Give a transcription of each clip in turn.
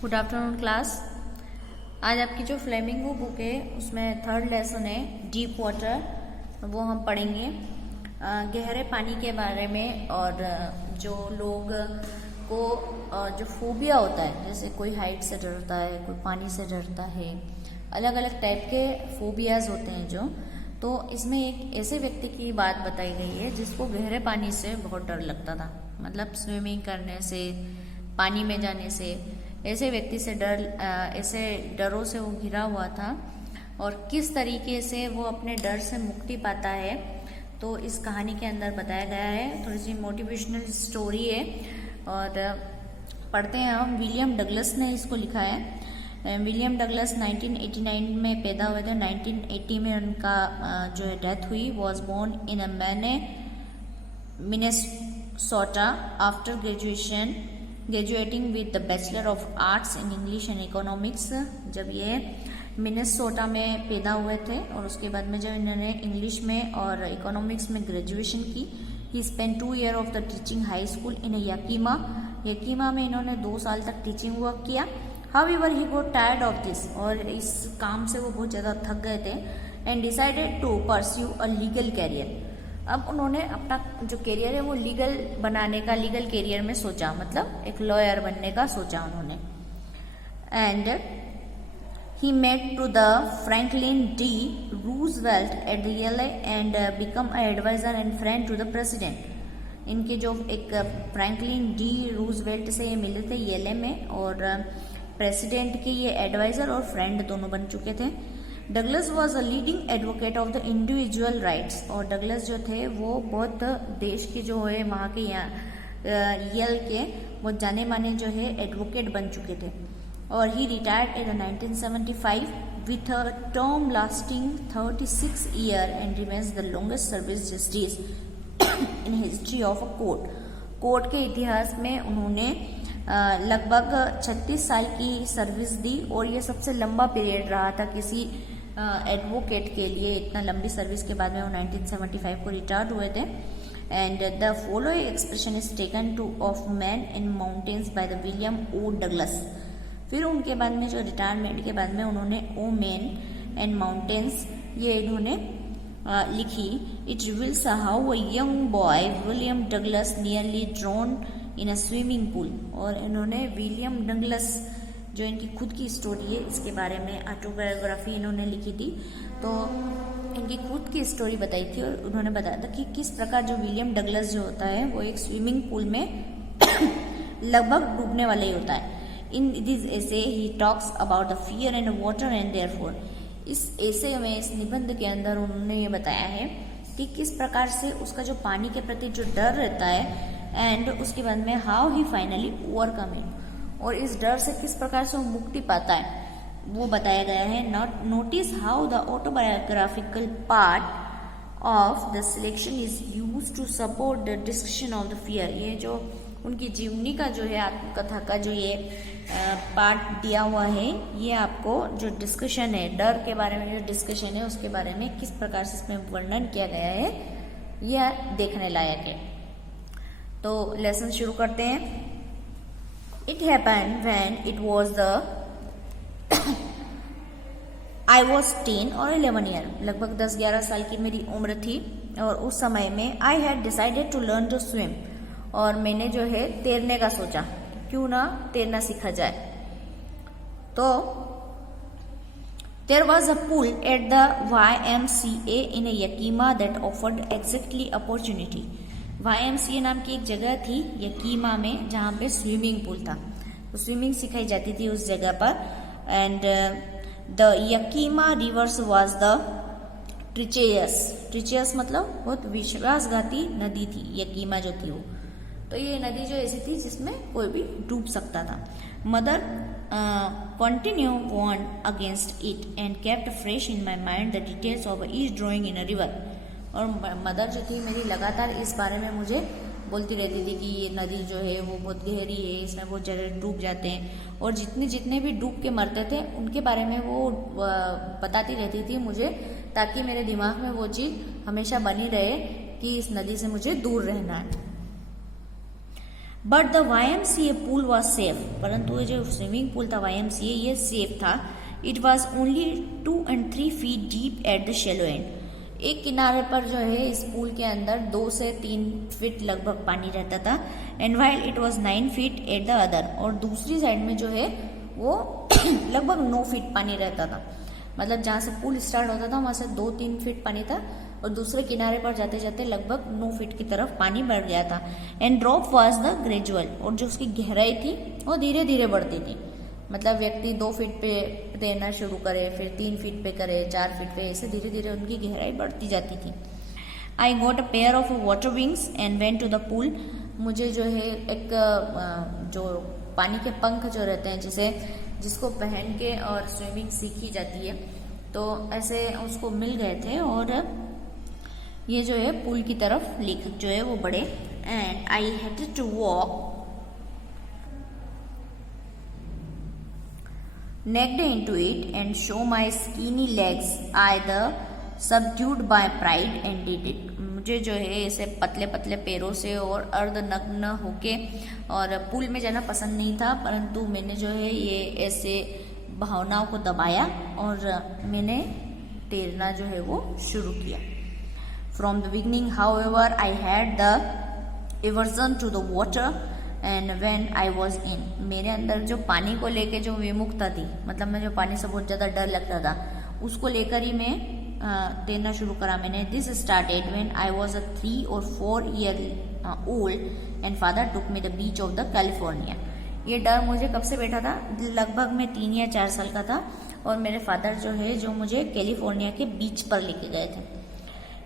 Good afternoon class. आज आपकी जो फ्लेमिंगो बुक है उसमें थर्ड लेसन है डीप वाटर, वो हम पढ़ेंगे गहरे पानी के बारे में। और जो लोग को जो फोबिया होता है, जैसे कोई हाइट से डरता है, कोई पानी से डरता है, अलग अलग टाइप के फोबियाज होते हैं जो। तो इसमें एक ऐसे व्यक्ति की बात बताई गई है जिसको गहरे पानी से बहुत डर लगता था, मतलब स्विमिंग करने से, पानी में जाने से। ऐसे व्यक्ति से ऐसे डरों से वो घिरा हुआ था और किस तरीके से वो अपने डर से मुक्ति पाता है, तो इस कहानी के अंदर बताया गया है। थोड़ी सी मोटिवेशनल स्टोरी है और पढ़ते हैं हम। विलियम डगलस ने इसको लिखा है। विलियम डगलस 1989 में पैदा हुए थे। 1980 में उनका जो है डेथ हुई। Was born in a Minnesota after graduating with the bachelor of arts in English and economics. जब ये मिनेसोटा में पैदा हुए थे और उसके बाद में जब इन्होंने इंग्लिश में और इकोनॉमिक्स में ग्रेजुएशन की, he spend 2 years of the teaching high school in Yakima में इन्होंने 2 साल तक टीचिंग वर्क किया। However he got tired of this, और इस काम से वो बहुत ज़्यादा थक गए थे, and decided to pursue a legal career. अब उन्होंने अपना जो करियर है वो लीगल बनाने का, लीगल करियर में सोचा, मतलब एक लॉयर बनने का सोचा उन्होंने। And he met to the Franklin D Roosevelt at the Yale and become advisor and friend to the president. इनके जो एक फ्रैंकलिन डी रूजवेल्ट से ये मिले थे येले में, और प्रेसिडेंट के ये एडवाइजर और फ्रेंड दोनों बन चुके थे। Douglas was a leading advocate of the individual rights, और डगलस जो थे वो बहुत देश के जो है वहाँ के यहाँ येल के बहुत जाने माने जो है एडवोकेट बन चुके थे। और ही retired in 1975 with a term lasting 36 years and remains the longest serving justice in history of a court. Court के इतिहास में उन्होंने लगभग 36 साल की सर्विस दी, और ये सबसे लंबा पीरियड रहा था किसी एडवोकेट के लिए। इतना लंबी सर्विस के बाद में वो 1975 को रिटायर्ड हुए थे। And the following expression is taken to of man in mountains by the William O Douglas. फिर उनके बाद में जो रिटायरमेंट के बाद में उन्होंने ओ मैन एंड माउंटेन्स ये इन्होंने लिखी। It reveals how a young boy William Douglas nearly drone in a swimming pool. और इन्होंने विलियम डगलस जो इनकी खुद की स्टोरी है, इसके बारे में ऑटोबायोग्राफी इन्होंने लिखी थी, तो इनकी खुद की स्टोरी बताई थी। और उन्होंने बताया था कि किस प्रकार जो विलियम डगलस जो होता है वो एक स्विमिंग पूल में लगभग डूबने वाला ही होता है। In this essay he talks about the fear and water and therefore. इस एसे में, इस निबंध के अंदर उन्होंने ये बताया है कि किस प्रकार से उसका जो पानी के प्रति जो डर रहता है, एंड उसके बाद में how he finally overcome it, और इस डर से किस प्रकार से वो मुक्ति पाता है वो बताया गया है। Notice how the autobiographical part of the selection is used to support the discussion of the fear. ये जो उनकी जीवनी का जो है, आत्मकथा का जो ये पार्ट दिया हुआ है, ये आपको जो डिस्कशन है, डर के बारे में जो डिस्कशन है उसके बारे में किस प्रकार से इसमें वर्णन किया गया है, यह देखने लायक है। तो लेसन शुरू करते हैं। It happened when it was the I was 10 और 11 years, लगभग 10-11 साल की मेरी उम्र थी, और उस समय में I had decided to learn to swim, और मैंने जो है तैरने का सोचा, क्यों ना तैरना सीखा जाए। तो there was a pool at the YMCA in Yakima that offered exactly opportunity. YMCA नाम की एक जगह थी यकीमा में जहाँ पे स्विमिंग पूल था, तो स्विमिंग सिखाई जाती थी उस जगह पर। And the Yakima rivers was the treacherous मतलब बहुत विश्वासघाती नदी थी यकीमा जो थी वो। तो ये नदी जो ऐसी थी जिसमें कोई भी डूब सकता था। Mother continue warn against it and kept fresh in my mind the details of each drawing in a river. और मदर जो थी मेरी लगातार इस बारे में मुझे बोलती रहती थी कि ये नदी जो है वो बहुत गहरी है, इसमें बहुत ज़्यादा डूब जाते हैं, और जितने भी डूब के मरते थे उनके बारे में वो बताती रहती थी मुझे, ताकि मेरे दिमाग में वो चीज़ हमेशा बनी रहे कि इस नदी से मुझे दूर रहना है। But the YMCA pool was safe, परंतु ये जो स्विमिंग पूल था YMCA ये सेफ था। It was only 2 and 3 feet deep at the shallow and. एक किनारे पर जो है इस पूल के अंदर 2 से 3 फीट लगभग पानी रहता था, and while it was 9 feet at the other, और दूसरी साइड में जो है वो लगभग 9 फीट पानी रहता था। मतलब जहाँ से पूल स्टार्ट होता था वहां से 2-3 फीट पानी था, और दूसरे किनारे पर जाते जाते लगभग 9 फीट की तरफ पानी बढ़ गया था। And drop was the gradual, और जो उसकी गहराई थी वो धीरे धीरे बढ़ती थी। मतलब व्यक्ति 2 फीट पे तैरना शुरू करे, फिर 3 फीट पे करे, 4 फीट पे, ऐसे धीरे धीरे उनकी गहराई बढ़ती जाती थी। I got a pair of water wings and went to the pool. मुझे जो है एक जो पानी के पंख जो रहते हैं जिसको पहन के और स्विमिंग सीखी जाती है, तो ऐसे उसको मिल गए थे, और ये जो है पूल की तरफ लेकर जो है वो बढ़े। And I had to walk necked into it and show my skinny legs either subdued by pride and did it। मुझे जो है ऐसे पतले पतले पैरों से और अर्धनग्न होके और पूल में जाना पसंद नहीं था, परंतु मैंने जो है ये ऐसे भावनाओं को दबाया और मैंने तैरना जो है वो शुरू किया। From the beginning, however, I had the aversion to the water and when I was in. मेरे अंदर जो पानी को लेके जो विमुखता थी, मतलब मैं जो पानी से बहुत ज़्यादा डर लगता था, उसको लेकर ही मैं तैरना शुरू करा मैंने। This started when I was a 3 or 4 year old and father took me the beach of the California. ये डर मुझे कब से बैठा था? लगभग मैं 3 या 4 साल का था, और मेरे फादर जो है जो मुझे कैलिफोर्निया के बीच पर लेके गए थे।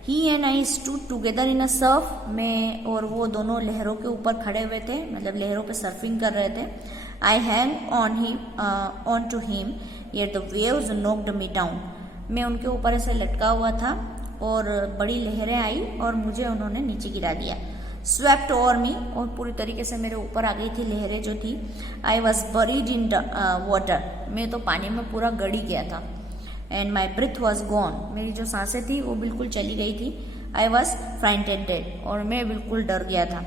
He and I stood together in a surf। मैं और वो दोनों लहरों के ऊपर खड़े हुए थे, मतलब लहरों पे सर्फिंग कर रहे थे। I hung on to him yet the waves knocked me down। मैं उनके ऊपर ऐसे लटका हुआ था और बड़ी लहरें आई और मुझे उन्होंने नीचे गिरा दिया। Swept over me, और पूरी तरीके से मेरे ऊपर आ गई थी लहरें जो थी। I was buried in water। मैं तो पानी में पूरा गड़ी गया था। And my breath was gone. मेरी जो सांसें थी वो बिल्कुल चली गई थी। आई वॉज फ्राइटेंड, और मैं बिल्कुल डर गया था।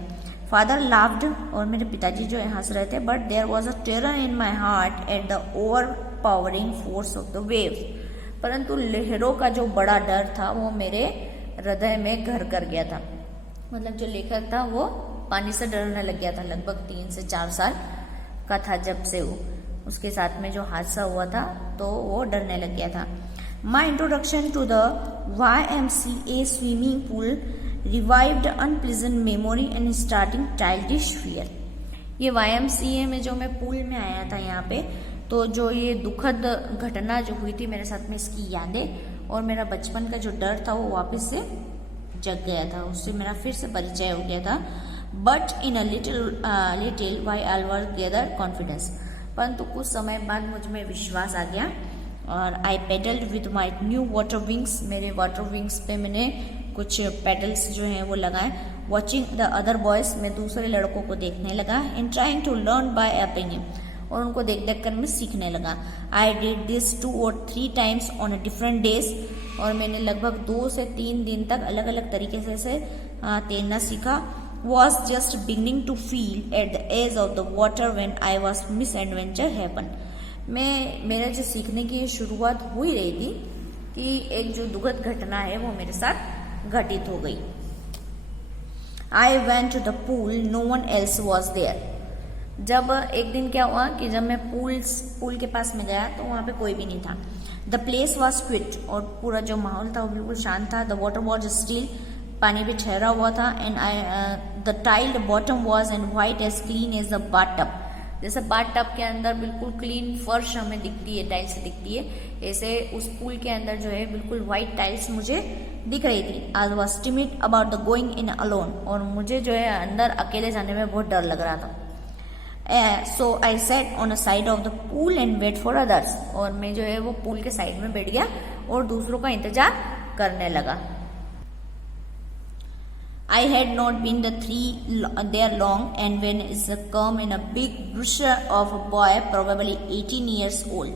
फादर लाफ्ड, और मेरे पिताजी जो है हंस रहे थे। But there was a terror in my heart at the overpowering force of the waves. परंतु लहरों का जो बड़ा डर था वो मेरे हृदय में घर कर गया था। मतलब जो लेखक था वो पानी से डरने लग गया था। लगभग 3 से 4 साल का था जब से वो, उसके साथ में जो हादसा हुआ था तो वो डरने लग गया था। My introduction to the YMCA swimming pool revived unpleasant memory and starting childish fear. ये YMCA में जो मैं पूल में आया था यहाँ पे, तो जो ये दुखद घटना जो हुई थी मेरे साथ में, इसकी यादें और मेरा बचपन का जो डर था वो वापस से जग गया था, उससे मेरा फिर से परिचय हो गया था। But in a little while I was gather confidence. परंतु कुछ समय बाद मुझ में विश्वास आ गया, और I paddled with my new water wings. मेरे वाटर विंग्स पे मैंने कुछ पेडल्स जो हैं वो लगाए। वॉचिंग द अदर बॉयज, मैं दूसरे लड़कों को देखने लगा। In trying to learn by aping, और उनको देख देख कर मैं सीखने लगा। I did this 2 or 3 times on a different days, और मैंने लगभग 2 से 3 दिन तक अलग अलग तरीके से तैरना सीखा। Was just beginning to feel at the edge of the water when I was misadventure happened। मेरे जो सीखने की शुरुआत हो ही रही थी कि एक जो दुखद घटना है वो मेरे साथ घटित हो गई। I went to the pool, no one else was there। जब एक दिन क्या हुआ कि जब मैं पूल के पास में गया तो वहां पे कोई भी नहीं था। The place was quiet, और पूरा जो माहौल था वो बिल्कुल शांत था। The water was still, पानी भी ठहरा हुआ था। And the tiled bottom was and white as clean as the bathtub. जैसे बाथ टब के अंदर बिल्कुल क्लीन फर्श हमें दिखती है, टाइल्स दिखती है, ऐसे उस पूल के अंदर जो है बिल्कुल व्हाइट टाइल्स मुझे दिख रही थी। I was timid about the going in alone, और मुझे जो है अंदर अकेले जाने में बहुत डर लग रहा था। So I sat on a side of the pool and wait for others, और मैं जो है वो पूल के साइड में बैठ गया और दूसरों का इंतजार करने लगा। I had not been there long, and when is come in a big brochure of a boy probably 18 years old।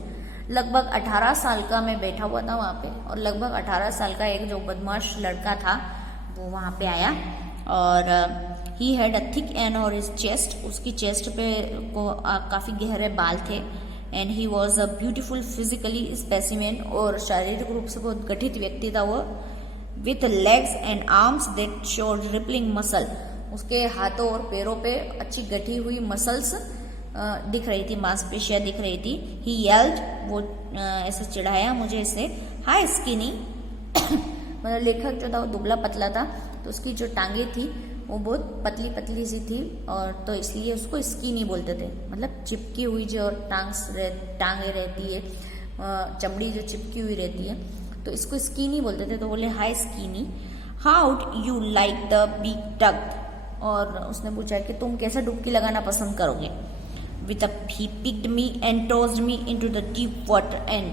लगभग 18 साल का मैं बैठा हुआ था वहाँ पे, और लगभग 18 साल का एक जो बदमाश लड़का था वो वहाँ पे आया, और he had a thick and और हिज चेस्ट, उसकी चेस्ट पे को काफ़ी गहरे बाल थे। And he was a beautiful physically specimen, और शारीरिक रूप से बहुत गठित व्यक्ति था वो। With legs and arms that showed rippling muscle, उसके हाथों और पैरों पे अच्छी गठी हुई मसल्स दिख रही थी, मांसपेशियां दिख रही थी। ही येल्ड, वो ऐसे चिढ़ाया मुझे इसे। हाय स्किनी, मतलब लेखक जो था वो दुबला पतला था, तो उसकी जो टांगे थी वो बहुत पतली पतली सी थी, और तो इसलिए उसको स्किनी बोलते थे। मतलब चिपकी हुई जो टांगे रहती है, चमड़ी जो चिपकी हुई रहती है, तो इसको स्किनी बोलते थे। तो बोले hi skinny, how you like the big duck, और उसने पूछा कि तुम कैसे डुबकी लगाना पसंद करोगे। With he picked me and tossed me into the deep water and,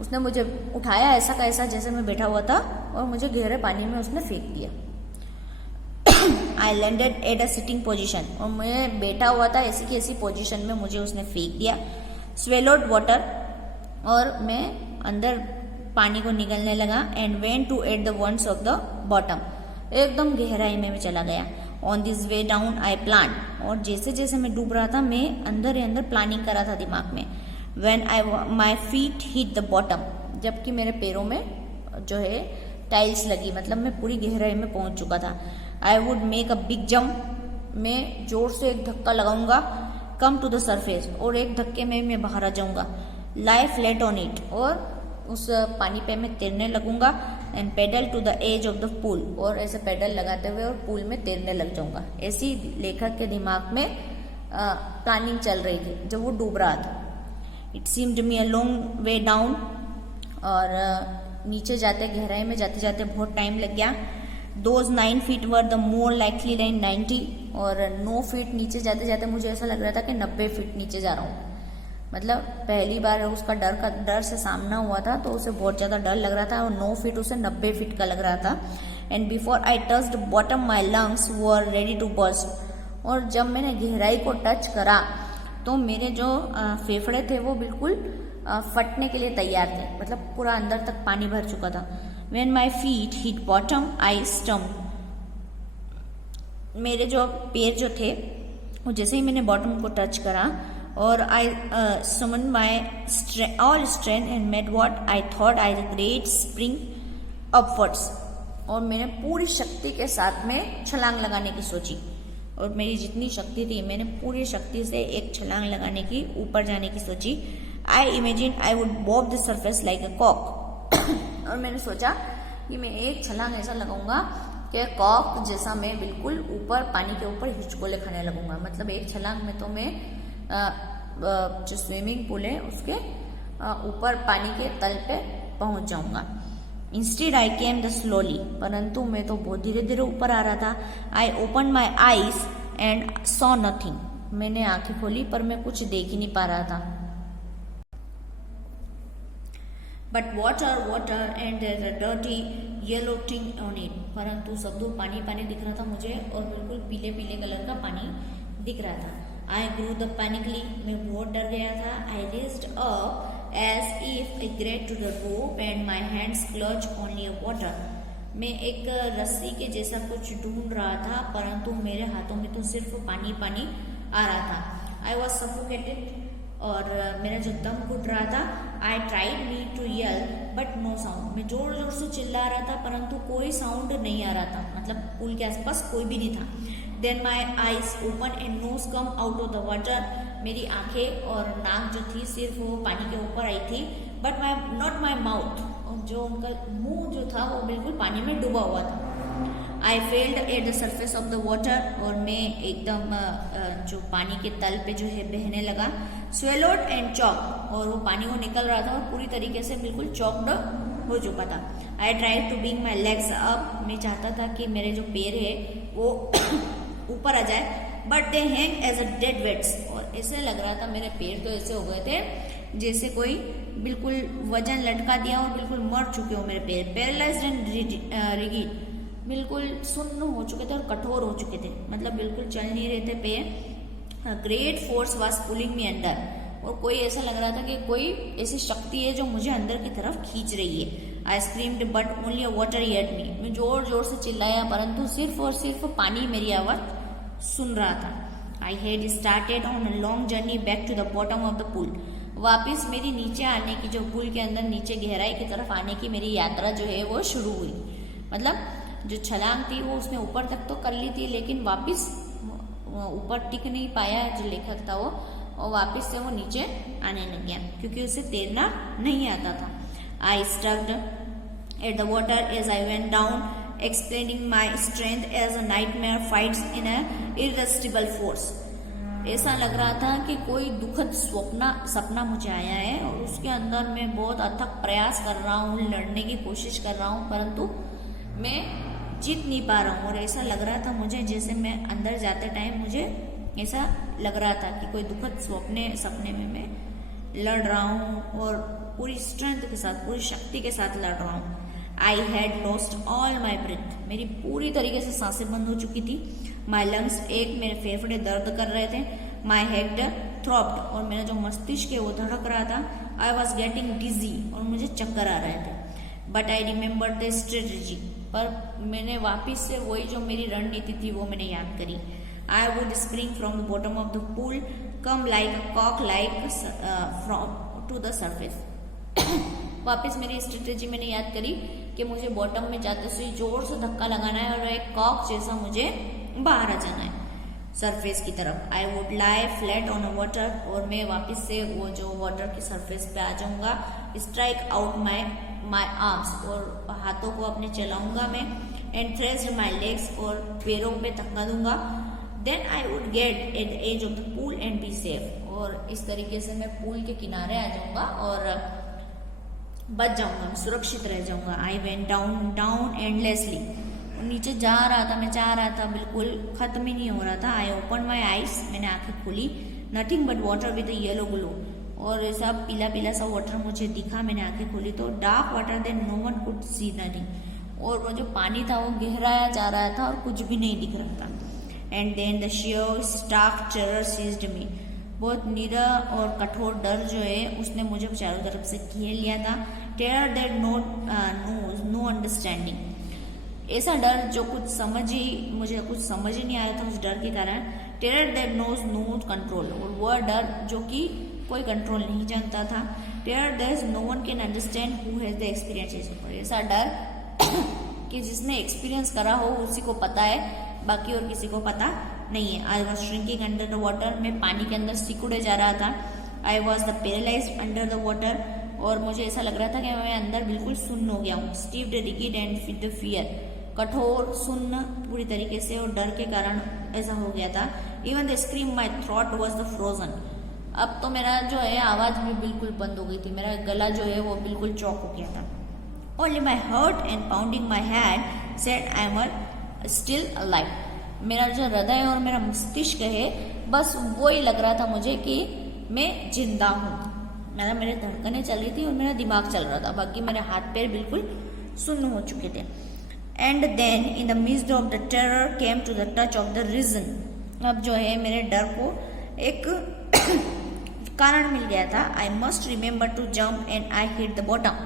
उसने मुझे उठाया ऐसा का ऐसा जैसे मैं बैठा हुआ था, और मुझे गहरे पानी में उसने फेंक दिया। I landed at a sitting position, और मैं बैठा हुआ था ऐसी की ऐसी पोजिशन में मुझे उसने फेंक दिया। स्वेलोड वाटर, और मैं अंदर पानी को निगलने लगा। And went to at the once of the bottom, एकदम गहराई में चला गया। On this way down I plan, और जैसे जैसे मैं डूब रहा था मैं अंदर ही अंदर प्लानिंग कर रहा था दिमाग में। When my feet hit the bottom, जबकि मेरे पैरों में जो है टाइल्स लगी, मतलब मैं पूरी गहराई में पहुंच चुका था। I would make a big jump, मैं जोर से एक धक्का लगाऊंगा। Come to the surface, और एक धक्के में मैं बाहर आ जाऊंगा। Lie flat on it, और उस पानी पे मैं तैरने लगूंगा। And pedal to the edge of the pool, और ऐसे पेडल लगाते हुए और पूल में तैरने लग जाऊंगा। ऐसी लेखक के दिमाग में प्लानिंग चल रही थी जब वो डूब रहा था। It seemed me a long way down, और नीचे जाते गहराई में जाते जाते बहुत टाइम लग गया। Those 9 feet were the more likely than 90, और 9 feet नीचे जाते जाते मुझे ऐसा लग रहा था कि 90 feet नीचे जा रहा हूँ। मतलब पहली बार उसका डर से सामना हुआ था, तो उसे बहुत ज़्यादा डर लग रहा था, और 9 feet उसे 90 feet का लग रहा था। And before I touched bottom my lungs were ready to burst, और जब मैंने गहराई को टच करा तो मेरे जो फेफड़े थे वो बिल्कुल फटने के लिए तैयार थे, मतलब पूरा अंदर तक पानी भर चुका था। When my feet hit bottom, I stumped, मेरे जो पैर जो थे वो जैसे ही मैंने बॉटम को टच करा, और I summon my all strength and made what I thought I great spring upwards, और मैंने पूरी शक्ति के साथ में छलांग लगाने की सोची, और मेरी जितनी शक्ति थी मैंने पूरी शक्ति से एक छलांग लगाने की, ऊपर जाने की सोची। I imagine I would bob the surface like a कॉक, और मैंने सोचा कि मैं एक छलांग ऐसा लगाऊंगा कि कॉक जैसा मैं बिल्कुल ऊपर पानी के ऊपर हिचकोले खाने लगूंगा। मतलब एक छलांग में तो मैं जो स्विमिंग पूल है उसके ऊपर पानी के तल पे पहुंच जाऊंगा। Instead I came the slowly, परंतु मैं तो बहुत धीरे धीरे ऊपर आ रहा था। I open my eyes and saw nothing, मैंने आंखें खोली पर मैं कुछ देख ही नहीं पा रहा था। But water water and there a dirty yellow tint on it, परंतु सब दूर पानी पानी दिख रहा था मुझे, और बिल्कुल पीले पीले कलर का पानी दिख रहा था। आई ग्रू द पैनिकली, मैं बहुत डर गया था। I raised up as if I grabbed to the rope and my hands clutched only a water, मैं एक रस्सी के जैसा कुछ ढूंढ रहा था, परंतु मेरे हाथों में तो सिर्फ पानी पानी आ रहा था। I was suffocated, और मेरा जो दम घुट रहा था। I tried me to yell but no sound, मैं जोर जोर से चिल्ला रहा था परंतु कोई साउंड नहीं आ रहा था, मतलब पुल के आसपास कोई भी नहीं था। Then my eyes opened and nose come out of the water, मेरी आंखें और नाक जो थी सिर्फ वो पानी के ऊपर आई थी, बट नॉट माई माउथ, जो उनका मुंह जो था वो बिल्कुल पानी में डूबा हुआ था। I failed at the surface of the water, और मैं एकदम जो पानी के तल पे जो है बहने लगा। स्वेलोड एंड चॉक, और वो पानी को निकल रहा था और पूरी तरीके से बिल्कुल चॉकड हो चुका था। I tried to bring my legs up, मैं चाहता था कि मेरे जो पैर है वो ऊपर आ जाए, but they hang as a dead weights, और ऐसे लग रहा था मेरे पैर तो ऐसे हो गए थे जैसे कोई बिल्कुल वजन लटका दिया और बिल्कुल मर चुके हो मेरे पैर। पैरालाइज्ड एंड रिगिड, बिल्कुल सुन्न हो चुके थे और कठोर हो चुके थे, मतलब बिल्कुल चल नहीं रहे थे पैर। Great force was pulling me under, और कोई ऐसा लग रहा था कि कोई ऐसी शक्ति है जो मुझे अंदर की तरफ खींच रही है। I screamed but only water heard me, मैं जोर जोर से चिल्लाया परंतु सिर्फ और सिर्फ पानी मेरी आवाज सुन रहा था। I had started on a long journey back to the bottom of the pool, वापिस मेरी नीचे आने की, जो पूल के अंदर नीचे गहराई की तरफ आने की मेरी यात्रा जो है वो शुरू हुई। मतलब जो छलांग थी वो उसने ऊपर तक तो कर ली थी, लेकिन वापिस ऊपर टिक नहीं पाया जो लेखक था वो, और वापिस से वो नीचे आने लग गया क्योंकि उसे तैरना नहीं आता था। I struck at the water as I went down, explaining my strength as a nightmare fights in a irresistible force. ऐसा लग रहा था कि कोई दुखद सपना मुझे आया है और उसके अंदर मैं बहुत अथक प्रयास कर रहा हूँ, लड़ने की कोशिश कर रहा हूँ, परंतु मैं जीत नहीं पा रहा हूँ। और ऐसा लग रहा था मुझे जैसे मैं अंदर जाते टाइम मुझे ऐसा लग रहा था कि कोई दुखद सपने में मैं लड़ रहा हूँ और पूरी स्ट्रेंथ के साथ, पूरी शक्ति के साथ लड़ रहा हूँ। I had lost all my breath, मेरी पूरी तरीके से सांसें बंद हो चुकी थी। माई लंग्स एक, मेरे फेफड़े दर्द कर रहे थे। माई हेड थ्रॉप्ड, और मेरा जो मस्तिष्क है वो धड़क रहा था। आई वॉज गेटिंग डिजी, और मुझे चक्कर आ रहे थे। But I remember the strategy, पर मैंने वापिस से वही जो मेरी रणनीति थी वो मैंने याद करी। I would spring from the bottom of the pool, come like a कॉक like from to the surface. वापस मेरी स्ट्रेटेजी मैंने याद करी कि मुझे बॉटम में जाते से जोर से धक्का लगाना है और एक कॉक जैसा मुझे बाहर आ जाना है सरफेस की तरफ। I would lie flat on a water, और मैं वापस से वो जो वाटर की सरफेस पे आ जाऊंगा। स्ट्राइक आउट माई आर्म्स, और हाथों को अपने चलाऊंगा मैं। एंड थ्रेस्ड माई लेग्स, और पैरों पे धक्का दूंगा। Then I would get at the edge of the pool and be safe, और इस तरीके से मैं पूल के किनारे आ जाऊंगा और बच जाऊंगा, सुरक्षित रह जाऊंगा। आई वेंट डाउन डाउन एंडलेसली, नीचे जा रहा था, मैं चाह रहा था, बिल्कुल खत्म ही नहीं हो रहा था। आई ओपन माई आईज, मैंने आंखें खोली। Nothing but water with yellow glow, और ऐसा पीला पीला सा वाटर मुझे दिखा। मैंने आंखें खोली तो dark water, then no one could see nothing, और वो जो पानी था वो गहराया जा रहा था और कुछ भी नहीं दिख रहा था। And then the sheer stark terror seized me, बहुत निरा और कठोर डर जो है उसने मुझे चारों तरफ से घेर लिया था। टेरर दैट नो अंडरस्टैंडिंग, ऐसा डर जो मुझे कुछ समझ ही नहीं आया था उस डर के कारण। Terror that knows no control, और वह डर जो कि कोई कंट्रोल नहीं जानता था। Terror that no one can understand who has the experience, ऐसा डर कि जिसने एक्सपीरियंस करा हो उसी को पता है, बाकी और किसी को पता नहीं है। I was shrinking under the water, मैं पानी के अंदर सिकुड़े जा रहा था। I was the paralysed under the water, और मुझे ऐसा लग रहा था कि मैं अंदर बिल्कुल सुन्न हो गया हूँ। Stiffed rigid and fit the fear, कठोर सुन्न पूरी तरीके से, और डर के कारण ऐसा हो गया था। Even the scream my throat was the frozen, अब तो मेरा जो है आवाज भी बिल्कुल बंद हो गई थी, मेरा गला जो है वो बिल्कुल चौक हो गया था। Only my hurt and pounding my head said I am still alive, मेरा जो हृदय और मेरा मस्तिष्क है बस वो ही लग रहा था मुझे कि मैं जिंदा हूँ। मेरे धड़कनें चल रही थी और मेरा दिमाग चल रहा था, बाकी मेरे हाथ पैर बिल्कुल सुन्न हो चुके थे। And then in the mist of the terror came to the touch of the reason, अब जो है मेरे डर को एक कारण मिल गया था। I must remember to jump and I hit the bottom,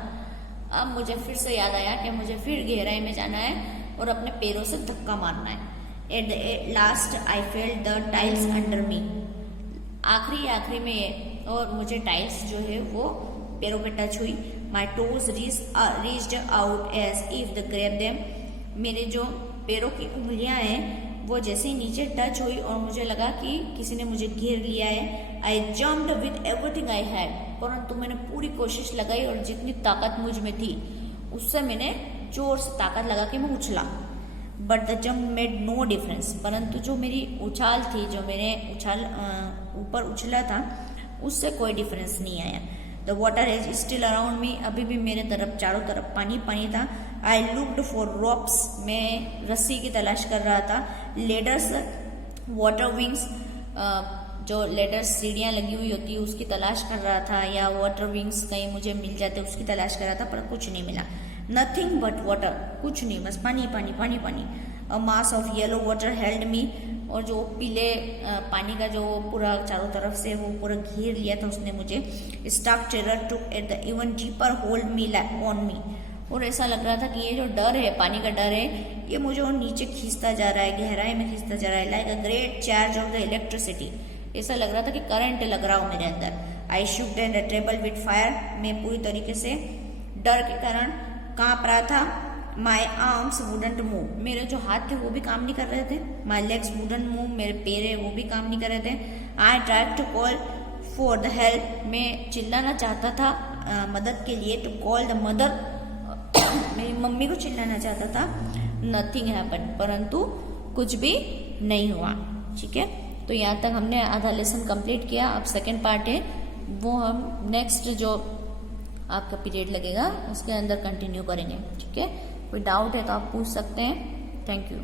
अब मुझे फिर से याद आया कि मुझे फिर गहराई में जाना है और अपने पैरों से धक्का मारना है। At the last I felt the tiles under मी, आखिरी में, और मुझे टाइल्स जो है वो पैरों पे टच हुई। My toes reached out as if the grab them, मेरे जो पैरों की उंगलियां हैं वो जैसे ही नीचे टच हुई और मुझे लगा कि किसी ने मुझे घेर लिया है। आई jumped with everything I had, परंतु मैंने पूरी कोशिश लगाई और जितनी ताकत मुझ में थी उससे मैंने जोर से ताकत लगा के मैं उछला। But the jump made no difference, परंतु जो मेरी उछाल थी, जो मैंने ऊपर उछला था, उससे कोई डिफरेंस नहीं आया। The water is still around me, अभी भी मेरे तरफ चारों तरफ पानी पानी था। आई लुक्ड फॉर रोप्स, मैं रस्सी की तलाश कर रहा था। लेडर्स, वाटर विंग्स, जो लेडर्स सीढ़ियाँ लगी हुई होती है उसकी तलाश कर रहा था, या वाटर विंग्स कहीं मुझे मिल जाते उसकी तलाश कर रहा था, पर कुछ नहीं मिला। नथिंग बट वाटर, कुछ नहीं, बस पानी पानी पानी पानी। A mass of yellow water held me, और जो पीले पानी का जो पूरा चारों तरफ से वो पूरा घेर लिया था उसने मुझे। Stark terror took at the even deeper hold me on me, और ऐसा लग रहा था कि ये जो डर है, पानी का डर है, ये मुझे और नीचे खींचता जा रहा है, गहराई में खींचता जा रहा है, like a great charge of the electricity. ऐसा लग रहा था कि करंट लग रहा हो मेरे अंदर। आई शुक्ड एंड ट्रेबल विद फायर, मैं पूरी तरीके से डर के कारण कांप रहा था। माई आर्म्स वुडंट मूव, मेरे जो हाथ थे वो भी काम नहीं कर रहे थे। माई लेग्स वुडंट मूव, मेरे पैर है वो भी काम नहीं कर रहे थे। I tried to call for the help, मैं चिल्लाना चाहता था मदद के लिए। टू कॉल द मदर, मेरी मम्मी को चिल्लाना चाहता था। नथिंग हैपन, परंतु कुछ भी नहीं हुआ। ठीक है, तो यहाँ तक हमने आधा लेसन कंप्लीट किया। अब सेकेंड पार्ट है, वो हम नेक्स्ट जो आपका पीरियड लगेगा उसके अंदर कंटिन्यू करेंगे। ठीक है, कोई डाउट है तो आप पूछ सकते हैं। Thank you.